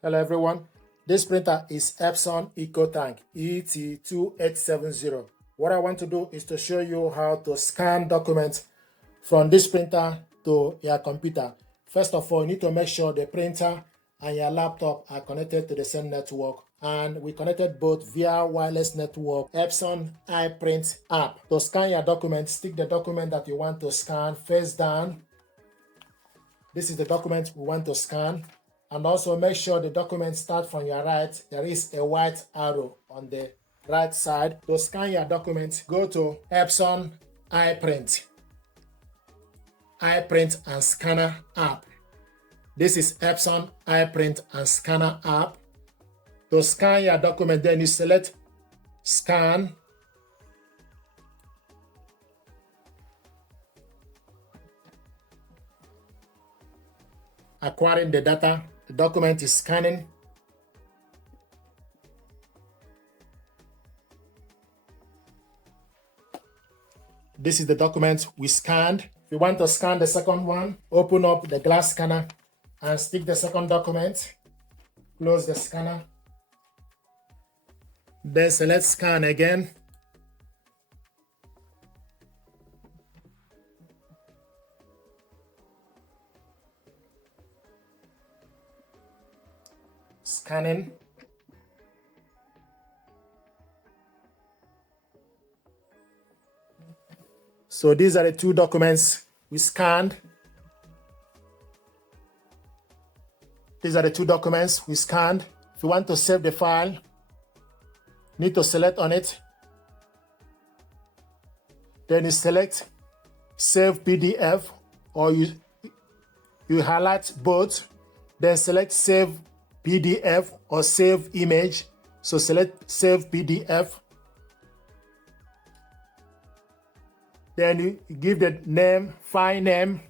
Hello everyone, this printer is Epson EcoTank ET-2870. What I want to do is to show you how to scan documents from this printer to your computer. First of all, you need to make sure the printer and your laptop are connected to the same network, and we connected both via wireless network Epson iPrint app. To scan your document, stick the document that you want to scan face down. This is the document we want to scan. And also make sure the document starts from your right. There is a white arrow on the right side. To scan your document, go to Epson iPrint and Scanner app. This is Epson iPrint and Scanner app. To scan your document, then you select Scan. Acquiring the data. The document is scanning. This is the document we scanned. If you want to scan the second one, open up the glass scanner and stick the second document. Close the scanner. Then select Scan again. Scanning. So these are the two documents we scanned. These are the two documents we scanned. If you want to save the file, you need to select on it. Then you select Save PDF, or you highlight both. Then select Save PDF or Save Image. So select Save PDF. Then you give the name, file name.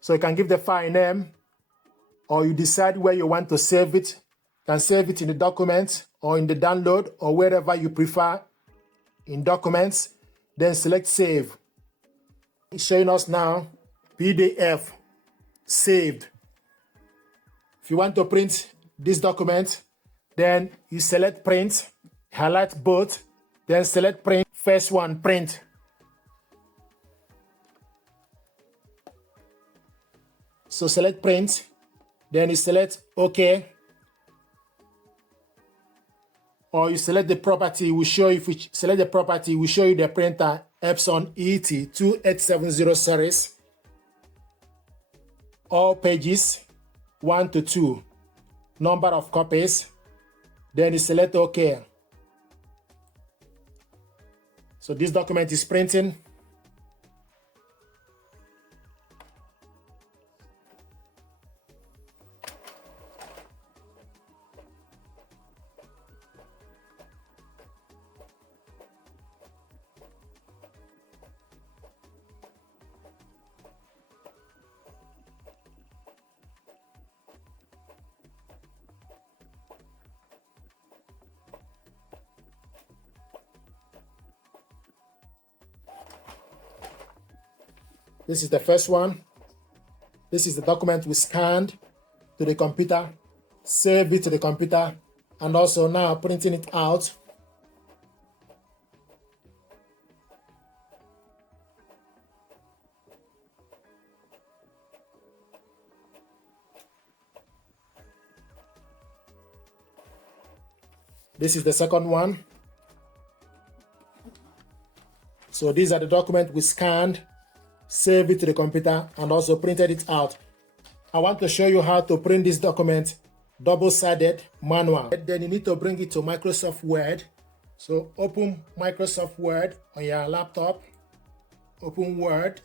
So you can give the file name, or you decide where you want to save it. You can save it in the document or in the download or wherever you prefer in documents. Then select Save. It's showing us now PDF saved. If you want to print this document, then you select Print, highlight both, then select Print. First one, Print. So select Print, then you select OK, or you select the property. We show you, if you select the property, we show you the printer Epson ET-2870 series. All pages 1 to 2, number of copies. Then you select OK. So this document is printing. This is the first one. This is the document we scanned to the computer, saved it to the computer, and also now printing it out. This is the second one. So these are the documents we scanned, saved it to the computer, and also printed it out. I want to show you how to print this document double-sided manual. Then you need to bring it to Microsoft Word. So open Microsoft Word on your laptop. Open Word.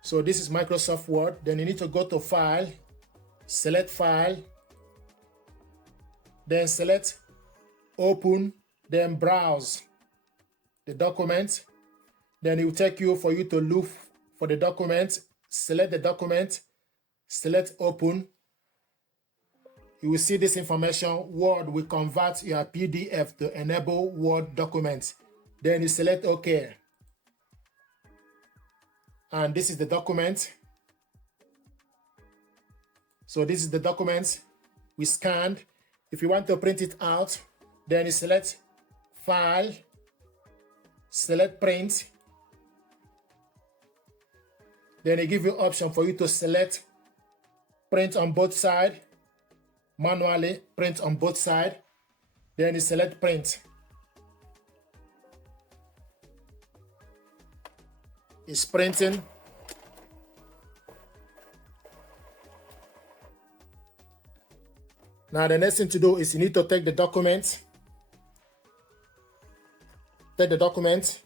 So this is Microsoft Word. Then you need to go to File, select File, then select Open, then Browse the document. Then it will take you for you to look for the document. Select the document, select Open. You will see this information. Word will convert your PDF to enable Word document. Then you select OK. And this is the document. So this is the document we scanned. If you want to print it out, then you select File, select Print. Then they give you option for you to select Print on both sides, manually print on both sides. Then you select Print. It's printing. Now the next thing to do is you need to take the document. Take the document.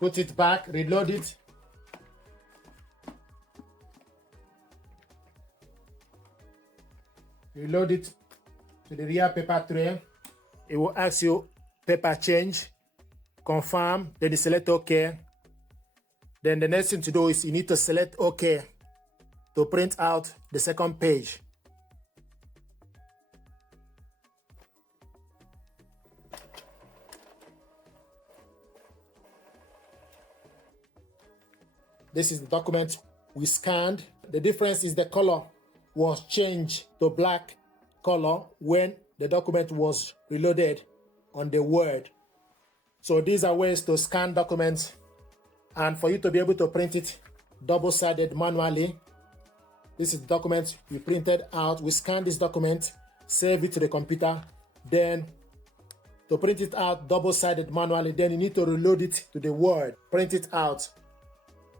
Put it back, reload it. Reload it to the rear paper tray. It will ask you paper change, confirm, then you select OK. Then the next thing to do is you need to select OK to print out the second page. This is the document we scanned. The difference is the color was changed to black color when the document was reloaded on the Word. So these are ways to scan documents, and for you to be able to print it double-sided manually. This is the document we printed out. We scanned this document, save it to the computer. Then to print it out double-sided manually, then you need to reload it to the Word, print it out.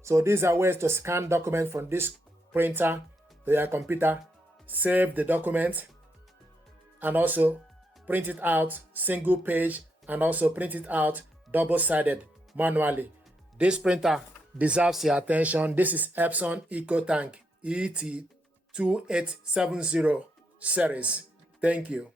So these are ways to scan documents from this printer to your computer, save the document, and also print it out single page, and also print it out double-sided manually. This printer deserves your attention. This is Epson EcoTank ET-2870 series. Thank you.